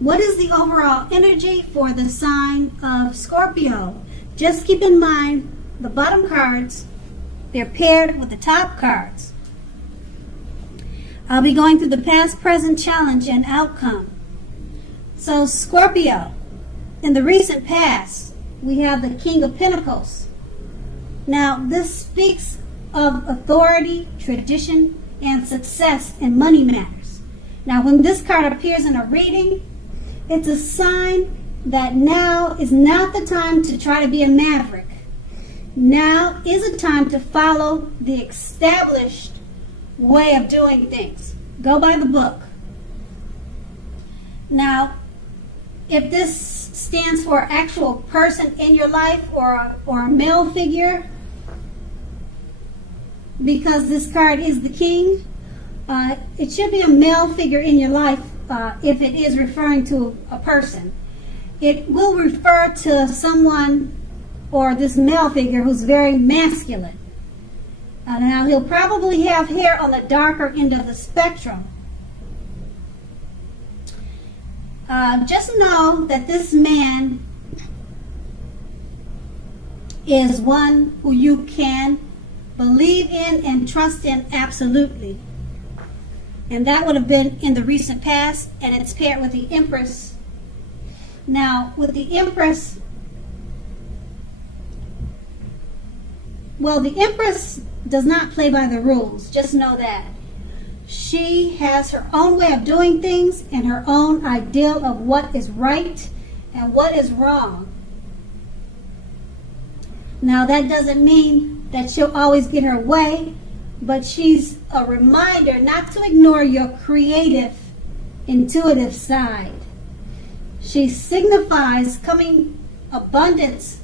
What is the overall energy for the sign of Scorpio? Just keep in mind the bottom cards, they're paired with the top cards. I'll be going through the past, present, challenge, and outcome. So Scorpio, in the recent past, we have the King of Pentacles. Now, this speaks of authority, tradition, and success in money matters. Now, when this card appears in a reading, it's a sign that now is not the time to try to be a maverick. Now is a time to follow the established way of doing things. Go by the book. Now, if this stands for an actual person in your life or a male figure, because this card is the king, it should be a male figure in your life if it is referring to a person. It will refer to someone or this male figure who's very masculine. Now, he'll probably have hair on the darker end of the spectrum. Just know that this man is one who you can believe in and trust in absolutely. And that would have been in the recent past, and it's paired with the Empress. Now, with the Empress, well, the Empress does not play by the rules. Just know that. She has her own way of doing things and her own ideal of what is right and what is wrong. Now, that doesn't mean that she'll always get her way, but she's a reminder not to ignore your creative, intuitive side. She signifies coming abundance,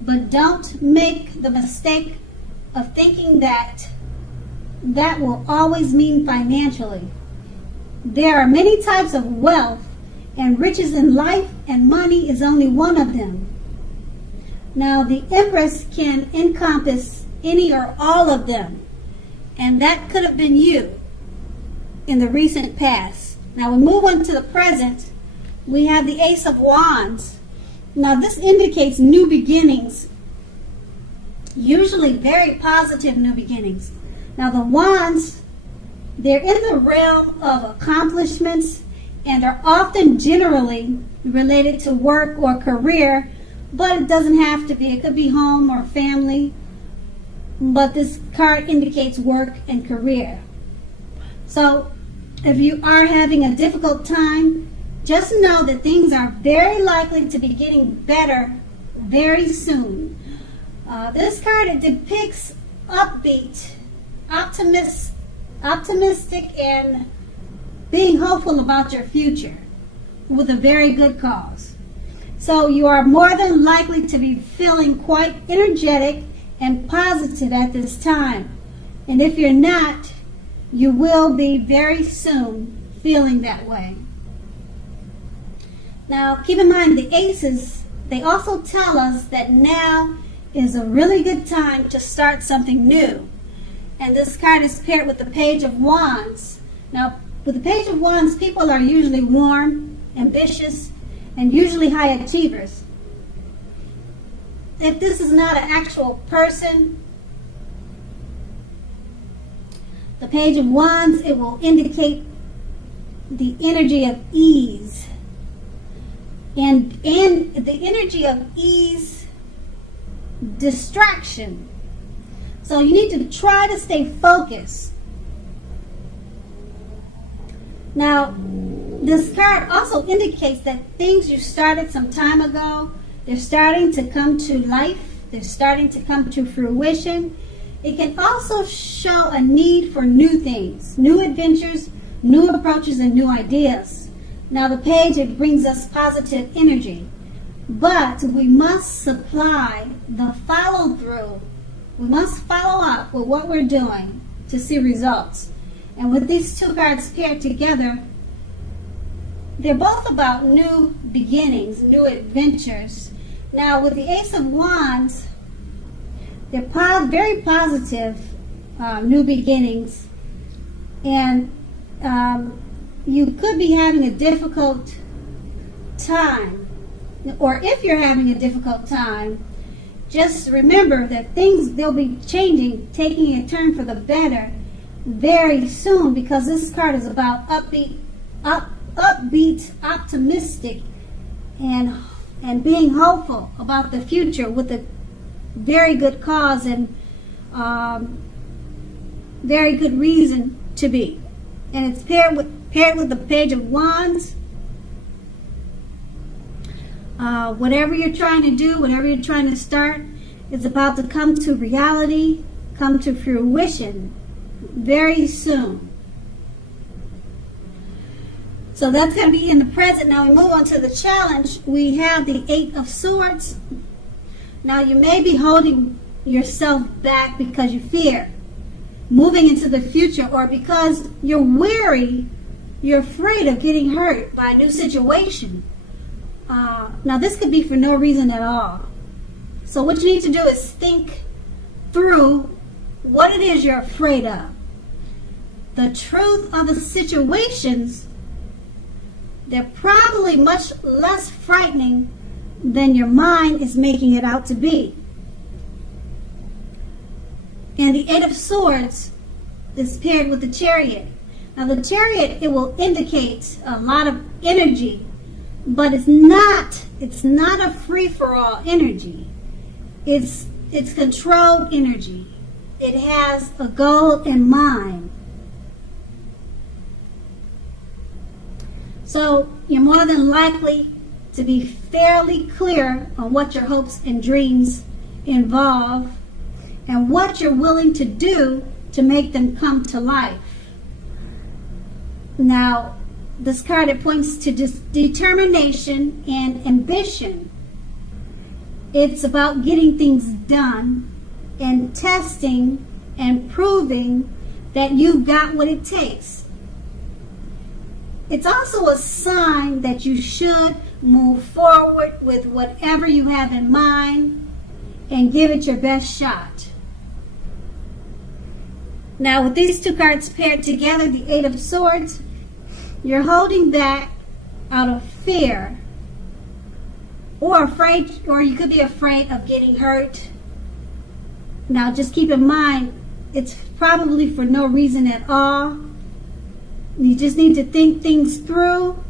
but don't make the mistake of thinking that that will always mean financially. There are many types of wealth, and riches in life and money is only one of them. Now, the Empress can encompass any or all of them, and that could have been you in the recent past. Now, we move on to the present. We have the Ace of Wands. Now, this indicates new beginnings, usually very positive new beginnings. Now, the Wands, they're in the realm of accomplishments and are often generally related to work or career, but it doesn't have to be. It could be home or family, but this card indicates work and career. So, if you are having a difficult time, just know that things are very likely to be getting better very soon. This card, it depicts upbeat, optimistic, and being hopeful about your future with a very good cause. So you are more than likely to be feeling quite energetic and positive at this time. And if you're not, you will be very soon feeling that way. Now, keep in mind the aces, they also tell us that now is a really good time to start something new. And this card is paired with the Page of Wands. Now, with the Page of Wands, people are usually warm, ambitious, and usually high achievers. If this is not an actual person, the Page of Wands, it will indicate the energy of ease. And the energy of ease, distraction. So you need to try to stay focused. Now, this card also indicates that things you started some time ago, they're starting to come to life. They're starting to come to fruition. It can also show a need for new things, new adventures, new approaches, and new ideas. Now, the page, it brings us positive energy. But we must supply the follow-through. We must follow up with what we're doing to see results. And with these two cards paired together, they're both about new beginnings, new adventures. Now, with the Ace of Wands, they're very positive new beginnings. And you could be having a difficult time, or if you're having a difficult time, just remember that they'll be changing, taking a turn for the better very soon, because this card is about upbeat, optimistic, and being hopeful about the future with a very good cause and very good reason to be. And it's paired with the Page of Wands. Whatever you're trying to do, whatever you're trying to start, is about to come to reality, come to fruition very soon. So that's going to be in the present. Now we move on to the challenge. We have the Eight of Swords. Now you may be holding yourself back because you fear moving into the future, or because you're weary, you're afraid of getting hurt by a new situation. Now this could be for no reason at all. So what you need to do is think through what it is you're afraid of. The truth of the situations, they're probably much less frightening than your mind is making it out to be. And the Eight of Swords is paired with the Chariot. Now the Chariot, it will indicate a lot of energy, but it's not a free-for-all energy. It's controlled energy. It has a goal in mind. So you're more than likely to be fairly clear on what your hopes and dreams involve and what you're willing to do to make them come to life. Now, this card, it points to determination and ambition. It's about getting things done and testing and proving that you've got what it takes. It's also a sign that you should move forward with whatever you have in mind and give it your best shot. Now, with these two cards paired together, the Eight of Swords, you're holding back out of fear, or you could be afraid of getting hurt. Now, just keep in mind, it's probably for no reason at all. You just need to think things through,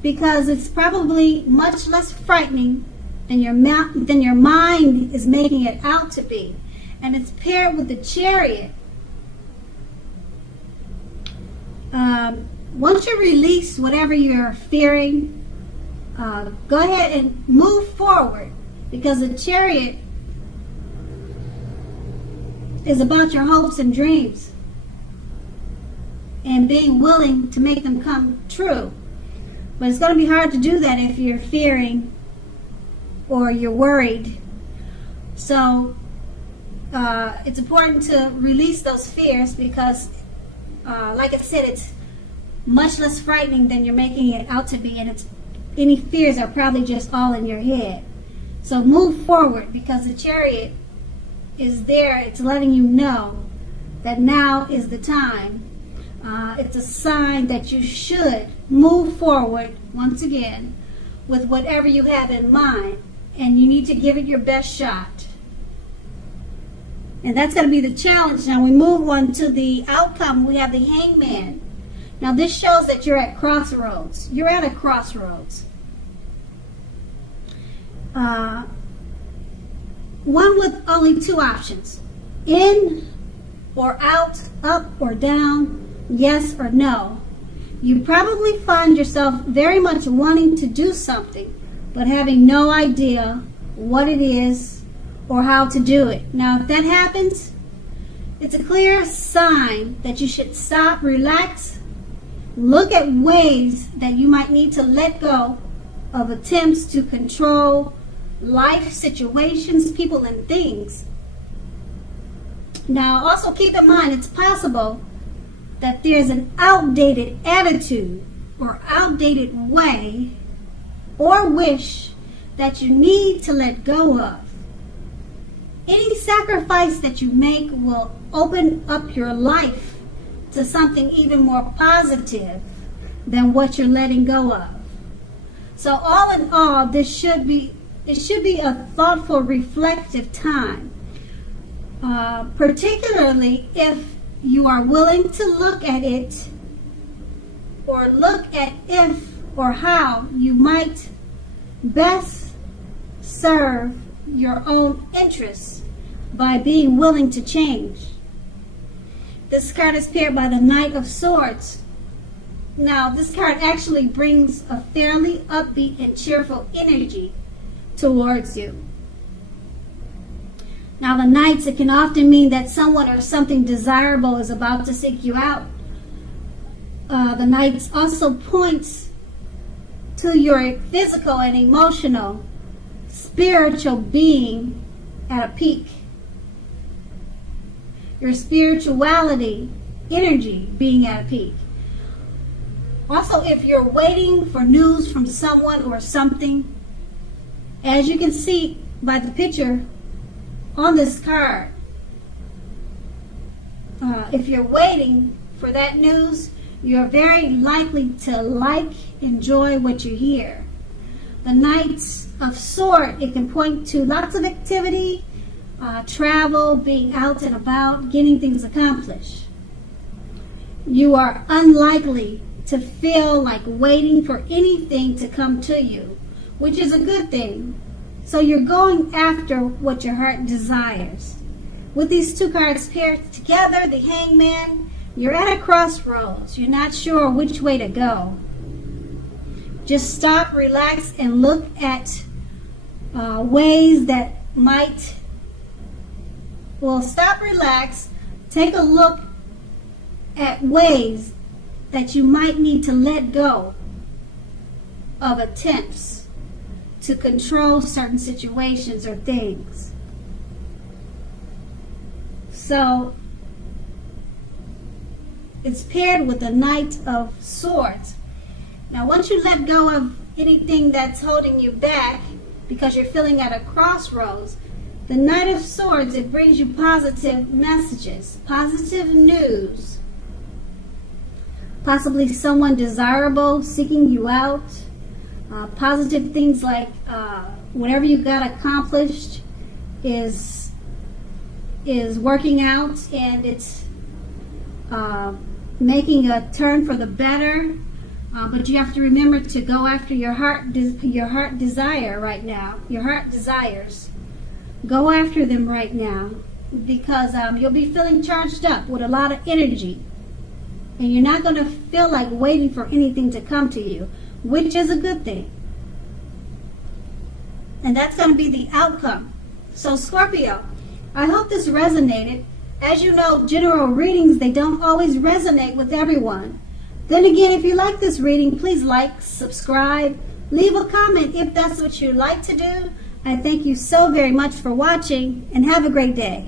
because it's probably much less frightening than your mind is making it out to be. And it's paired with the Chariot. Once you release whatever you're fearing, go ahead and move forward, because the Chariot is about your hopes and dreams and being willing to make them come true. But it's going to be hard to do that if you're fearing or you're worried. So it's important to release those fears, because like I said, it's much less frightening than you're making it out to be, and any fears are probably just all in your head. So move forward, because the Chariot is there. It's letting you know that now is the time. It's a sign that you should move forward once again with whatever you have in mind, and you need to give it your best shot. And that's going to be the challenge. Now we move on to the outcome. We have the Hangman. Now this shows that you're at crossroads. You're at a crossroads. One with only two options: in or out, up or down, yes or no. You probably find yourself very much wanting to do something, but having no idea what it is or how to do it. Now, if that happens, it's a clear sign that you should stop, relax, look at ways that you might need to let go of attempts to control life situations, people, and things. Now, also keep in mind, it's possible that there's an outdated attitude or outdated way or wish that you need to let go of. Any sacrifice that you make will open up your life to something even more positive than what you're letting go of. So all in all, it should be a thoughtful, reflective time, particularly if you are willing to look at it, or look at if or how you might best serve your own interests by being willing to change. This card is paired by the Knight of Swords. Now, this card actually brings a fairly upbeat and cheerful energy towards you. Now, the Knights, it can often mean that someone or something desirable is about to seek you out. The Knights also points to your physical and emotional, spiritual being at a peak. Your spirituality, energy being at a peak. Also, if you're waiting for news from someone or something, as you can see by the picture on this card, if you're waiting for that news, you're very likely to enjoy what you hear. The Knights of Swords, it can point to lots of activity, travel, being out and about, getting things accomplished. You are unlikely to feel like waiting for anything to come to you, which is a good thing. So you're going after what your heart desires. With these two cards paired together, the Hangman, you're at a crossroads. You're not sure which way to go. Just stop, relax, and look at ways that might... Well, stop, relax, take a look at ways that you might need to let go of attempts to control certain situations or things. So, it's paired with the Knight of Swords. Now, once you let go of anything that's holding you back because you're feeling at a crossroads, the Knight of Swords, it brings you positive messages, positive news. Possibly someone desirable seeking you out. Positive things like whatever you got accomplished is working out, and it's making a turn for the better. But you have to remember to go after your heart desire right now. Your heart desires. Go after them right now, because you'll be feeling charged up with a lot of energy. And you're not going to feel like waiting for anything to come to you, which is a good thing. And that's going to be the outcome. So, Scorpio, I hope this resonated. As you know, general readings, they don't always resonate with everyone. Then again, if you like this reading, please like, subscribe, leave a comment if that's what you like to do. I thank you so very much for watching, and have a great day.